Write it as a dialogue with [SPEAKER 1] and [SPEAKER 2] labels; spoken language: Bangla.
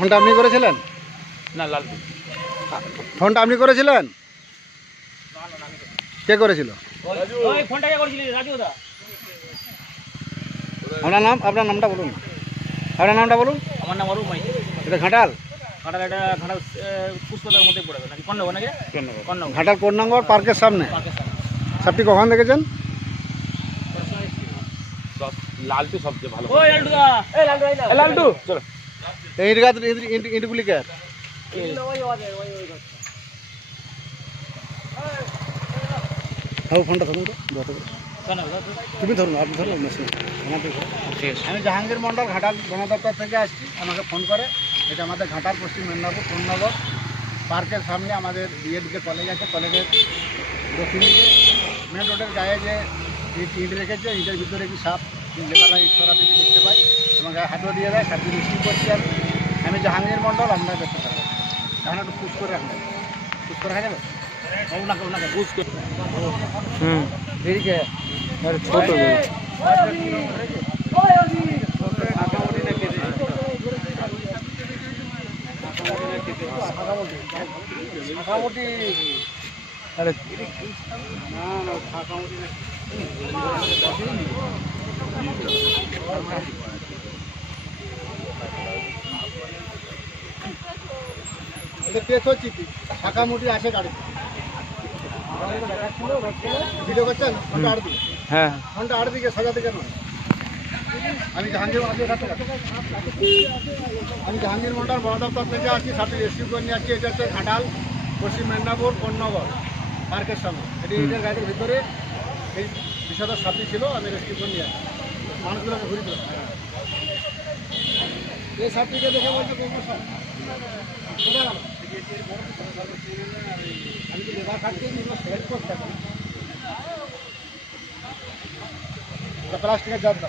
[SPEAKER 1] ফোনটা আপনি করেছিলেন?
[SPEAKER 2] না লালটু
[SPEAKER 1] ফোনটা আপনি করেছিলেন? কে করেছিল?
[SPEAKER 2] ওই ফোনটা কে করছিলি? রাজু দা।
[SPEAKER 1] আপনার নাম আপনার নামটা বলুন। আপনার নামটা বলুন।
[SPEAKER 2] আমার নাম অরূপ মাই
[SPEAKER 1] এটা ঘাটাল?
[SPEAKER 2] ঘাটাল এটা ঘাটাল পুষ্পতার মধ্যে পড়বে নাকি কন্নগর নাকি? কন্নগর
[SPEAKER 1] ঘাটাল পূর্ণাঙ্গর পার্কের সামনে।
[SPEAKER 2] পার্কের সামনে।
[SPEAKER 1] সাপটি কখন দেখেছেন?
[SPEAKER 3] লালটু সবচেয়ে ভালো।
[SPEAKER 2] ওই লালটু লালটু।
[SPEAKER 3] চলো।
[SPEAKER 1] ইট গাছ ইট- ইট- ইটগুলি কে হ্যাঁ ফোনটা ধরুন তো। যত তুমি ধরুন আপনি ধরুন। আমি জাহাঙ্গীর মন্ডল ঘাটাল বন দপ্তর থেকে আসছি। আমাকে ফোন করে। এটা আমাদের ঘাটাল পশ্চিম মেদিনীপুর পূর্ণনগর পার্কের সামনে আমাদের বিএডকে কলেজ আছে। কলেজের দক্ষিণ দিকে। মেন রোডের গায়ে যে ইট ইট রেখেছে ইটের ভিতরে কি সাপ লেবাররা ইট সরাতে দেখতে পাই। এবং গায়ে হাতও দিয়ে দেয় সাপটি রিসিভ করছি আমি। আমি জাহাঙ্গীর মন্ডল আপনারা দেখতে পাবেন এখন একটু পুশ করে রাখবেন পুশ করে রাখা যাবে
[SPEAKER 2] ওনাকে ওনাকে করে
[SPEAKER 1] হুম এদিকে ছোট মোটামুটি আরে না না মোটামুটি এটা পেছ হচ্ছে কি? শাখামুটি আছে গাড়িতে। ভিডিও করছেন ফোনটা আট দিকে।
[SPEAKER 3] হ্যাঁ।
[SPEAKER 1] ফোনটা আট দিকে সাজাতে কেন আমি জাহাঙ্গীর আমি জাহাঙ্গীর মন্ডল বন দপ্তর থেকে আছি সাথে রেস্কিউ করে নিয়ে আসছি এটা হচ্ছে ঘাটাল পশ্চিম মেদিনীপুর কন্যগর পার্কের সামনে। এটি এটার গাড়ির ভিতরে এই বিষয়টা সাথী ছিল আমি রেস্কিউ করে নিয়ে আসছি মানুষগুলোকে ঘুরে দিলাম। এই সাথীকে দেখে বলছে কোথায় গেল? అందుకే ఇలా కడితే మీరు వెళ్ళిపోతారు ప్లాస్టిక్ చేద్దాం.